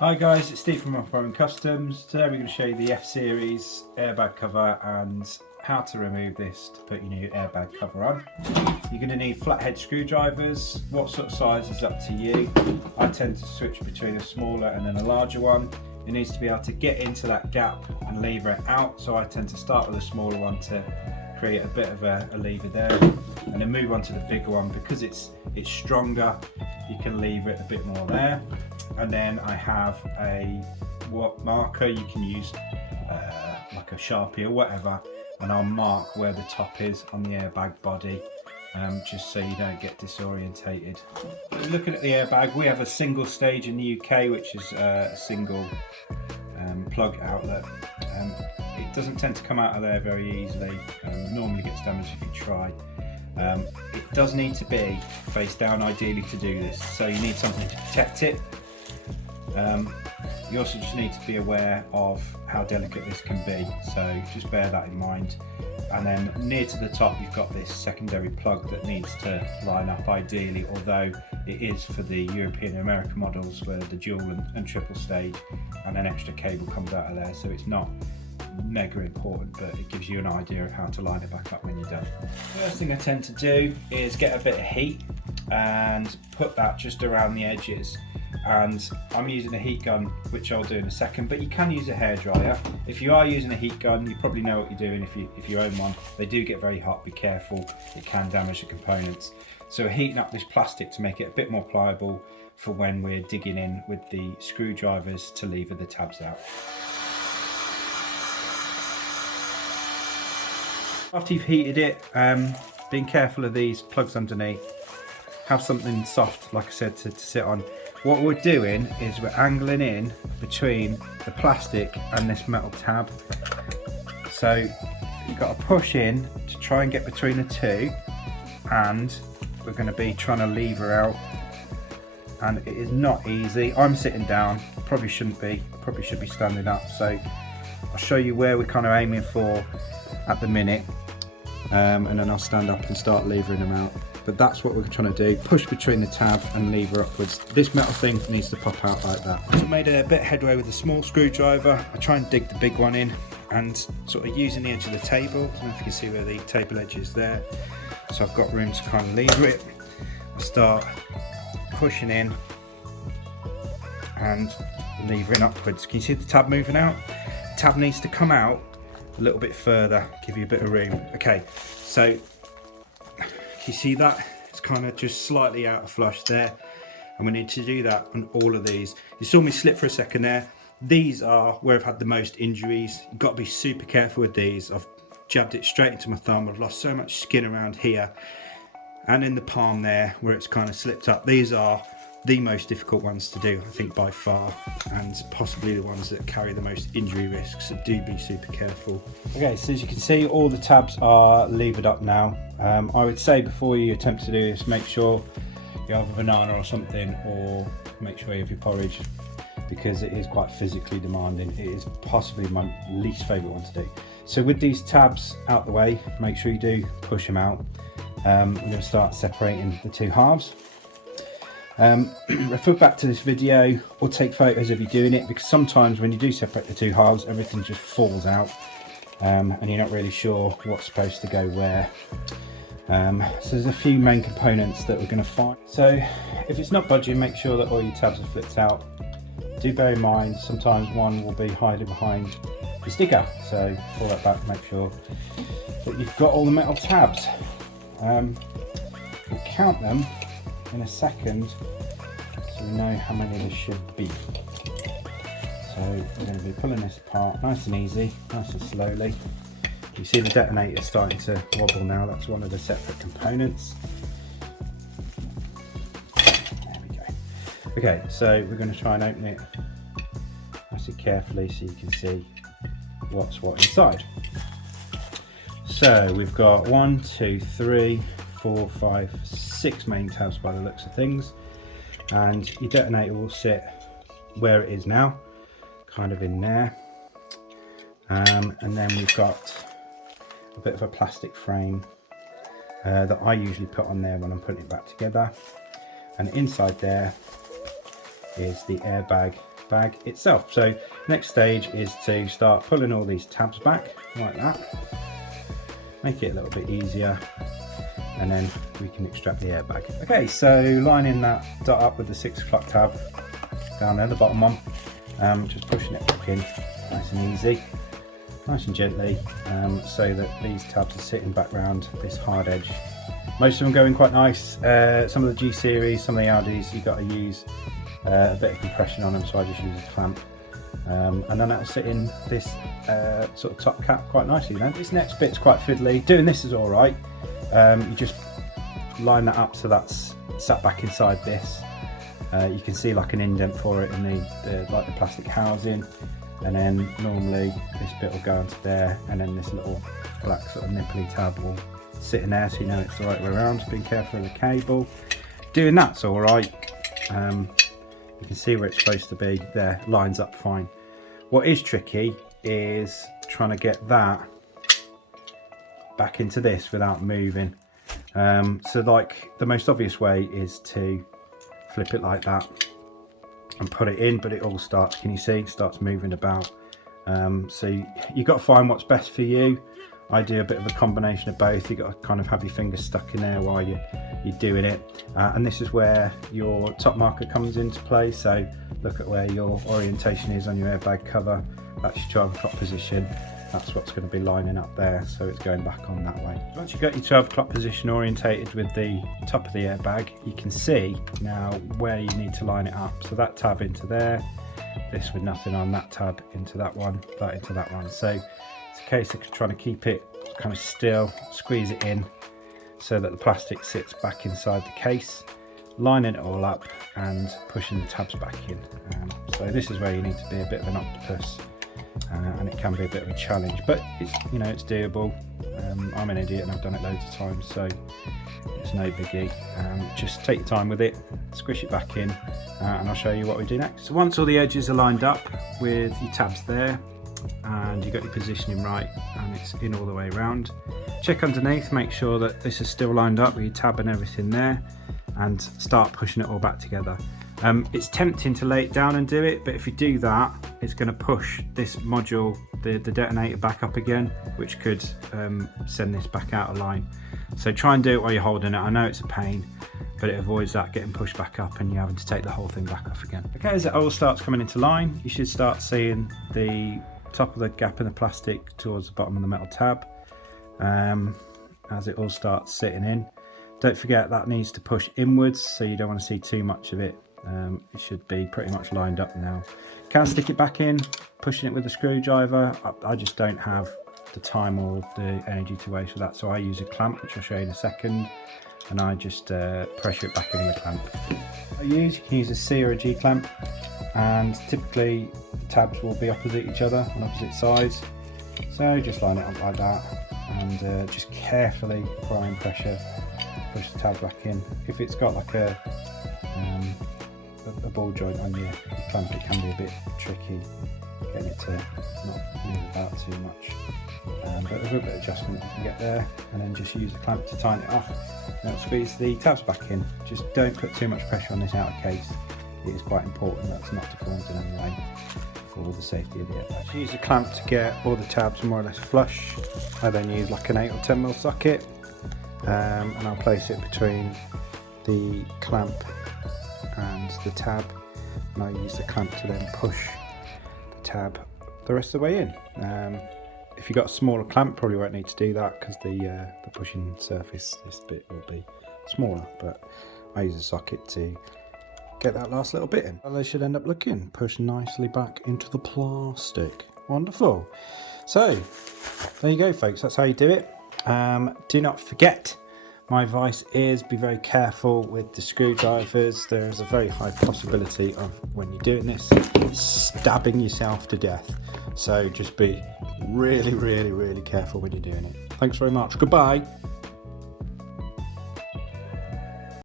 Hi guys, it's Steve from Off-Road Customs. Today we're going to show you the F series airbag cover and how to remove this to put your new airbag cover on. You're going to need flathead screwdrivers. What sort of size is up to you. I tend to switch between a smaller and then a larger one. It needs to be able to get into that gap and lever it out, so I tend to start with a smaller one to create a bit of a lever there and then move on to the bigger one. Because it's stronger, you can lever it a bit more there. And then I have a marker. You can use like a Sharpie or whatever, and I'll mark where the top is on the airbag body, just so you don't get disorientated. Looking at the airbag, we have a single stage in the UK, which is a single plug outlet. It doesn't tend to come out of there very easily, normally gets damaged if you try. It does need to be face down ideally to do this, so you need something to protect it. You also just need to be aware of how delicate this can be, so just bear that in mind. And then near to the top you've got this secondary plug that needs to line up ideally, although it is for the European and American models where the dual and triple stage and an extra cable comes out of there, so it's not mega important, but it gives you an idea of how to line it back up when you're done. First thing I tend to do is get a bit of heat and put that just around the edges, and I'm using a heat gun, which I'll do in a second, but you can use a hairdryer. If you are using a heat gun, you probably know what you're doing. If you own one, they do get very hot, be careful, it can damage the components. So we're heating up this plastic to make it a bit more pliable for when we're digging in with the screwdrivers to lever the tabs out. After you've heated it, being careful of these plugs underneath, have something soft, like I said, to sit on. What we're doing is we're angling in between the plastic and this metal tab. So you've got to push in to try and get between the two, and we're going to be trying to lever out, and it is not easy. I'm sitting down, probably shouldn't be, probably should be standing up. So I'll show you where we're kind of aiming for at the minute, and then I'll stand up and start levering them out. But that's what we're trying to do, push between the tab and lever upwards. This metal thing needs to pop out like that. So I made a bit of headway with the small screwdriver. I try and dig the big one in and sort of using the edge of the table. I don't know if you can see where the table edge is there. So I've got room to kind of lever it. I start pushing in and levering upwards. Can you see the tab moving out? The tab needs to come out a little bit further, give you a bit of room. Okay, so you see that? It's kind of just slightly out of flush there, and we need to do that on all of these. You saw me slip for a second there. These are where I've had the most injuries. You've got to be super careful with these. I've jabbed it straight into my thumb. I've lost so much skin around here and in the palm there where it's kind of slipped up. These are the most difficult ones to do, I think, by far, and possibly the ones that carry the most injury risks, so do be super careful. Okay, so as you can see, all the tabs are levered up now. I would say before you attempt to do this, make sure you have a banana or something, or make sure you have your porridge, because it is quite physically demanding. It is possibly my least favourite one to do. So with these tabs out the way, make sure you do push them out. I'm going to start separating the two halves. Refer back to this video or take photos of you doing it, because sometimes when you do separate the two halves, everything just falls out, and you're not really sure what's supposed to go where. So there's a few main components that we're going to find. So if it's not budging, make sure that all your tabs are flipped out. Do bear in mind sometimes one will be hiding behind the sticker, so pull that back, make sure that you've got all the metal tabs. We'll count them in a second so we know how many there should be. So we're going to be pulling this apart nice and easy, nice and slowly. You see the detonator starting to wobble now. That's one of the separate components. There we go. Okay, so we're going to try and open it nice and carefully so you can see what's what inside. So we've got 1, 2, 3, 4, 5, 6 main tabs by the looks of things, and your detonator will sit where it is now, kind of in there, and then we've got a bit of a plastic frame that I usually put on there when I'm putting it back together, and inside there is the airbag airbag itself. So next stage is to start pulling all these tabs back like that, make it a little bit easier, and then we can extract the airbag. Okay, so lining that dot up with the 6 o'clock tab down there, the bottom one, just pushing it back in nice and easy, nice and gently, so that these tabs are sitting back round this hard edge. Most of them going quite nice. Some of the G series, some of the Audis, you've got to use a bit of compression on them, so I just use a clamp. And then that'll sit in this sort of top cap quite nicely then. This next bit's quite fiddly. Doing this is alright. You just line that up so that's sat back inside this. You can see like an indent for it in the plastic housing, and then normally this bit will go into there, and then this little black sort of nipply tab will sit in there, so you know it's the right way around. Being careful of the cable. Doing that's alright. You can see where it's supposed to be there, lines up fine. What is tricky is trying to get that back into this without moving. So like the most obvious way is to flip it like that and put it in, but it all starts, can you see, starts moving about. So you've got to find what's best for you. I do a bit of a combination of both. You've got to kind of have your fingers stuck in there while you're doing it. And this is where your top marker comes into play. So look at where your orientation is on your airbag cover. That's your 12 o'clock position. That's what's going to be lining up there, so it's going back on that way. Once you've got your 12 o'clock position orientated with the top of the airbag, you can see now where you need to line it up. So that tab into there, this with nothing on, that tab into that one, that into that one. So it's a case of trying to keep it kind of still, squeeze it in so that the plastic sits back inside the case, lining it all up and pushing the tabs back in. So this is where you need to be a bit of an octopus, and it can be a bit of a challenge, but it's, you know, it's doable. I'm an idiot and I've done it loads of times, so it's no biggie. Just take your time with it, squish it back in, and I'll show you what we do next. So once all the edges are lined up with your tabs there, and you've got your positioning right and it's in all the way around, check underneath, make sure that this is still lined up with your tab and everything there, and start pushing it all back together. It's tempting to lay it down and do it, but if you do that, it's going to push this module, the detonator, back up again, which could send this back out of line. So try and do it while you're holding it. I know it's a pain, but it avoids that getting pushed back up and you having to take the whole thing back off again. Okay, as it all starts coming into line, you should start seeing the top of the gap in the plastic towards the bottom of the metal tab, as it all starts sitting in. Don't forget that needs to push inwards, so you don't want to see too much of it. It should be pretty much lined up now. Can stick it back in, pushing it with a screwdriver. I just don't have the time or the energy to waste with that, so I use a clamp, which I'll show you in a second, and I just pressure it back in with a clamp. You can use a C or a G clamp, and typically the tabs will be opposite each other on opposite sides, so just line it up like that and just carefully applying pressure, push the tab back in. If it's got like a ball joint on your clamp, it can be a bit tricky getting it to not move about too much, but with a bit of adjustment you can get there, and then just use the clamp to tighten it off. Now squeeze the tabs back in. Just don't put too much pressure on this outer case. It is quite important that's not deformed in any way for the safety of the airbag. Use the clamp to get all the tabs more or less flush. I then use like an 8 or 10mm socket, and I'll place it between the clamp and the tab, and I use the clamp to then push the tab the rest of the way in. If you've got a smaller clamp, probably won't need to do that because the pushing surface, this bit will be smaller, but I use a socket to get that last little bit in. Well, they should end up looking pushed nicely back into the plastic. Wonderful. So there you go, folks, that's how you do it. Do not forget, my advice is be very careful with the screwdrivers. There is a very high possibility of, when you're doing this, stabbing yourself to death. So just be really, really, really careful when you're doing it. Thanks very much. Goodbye.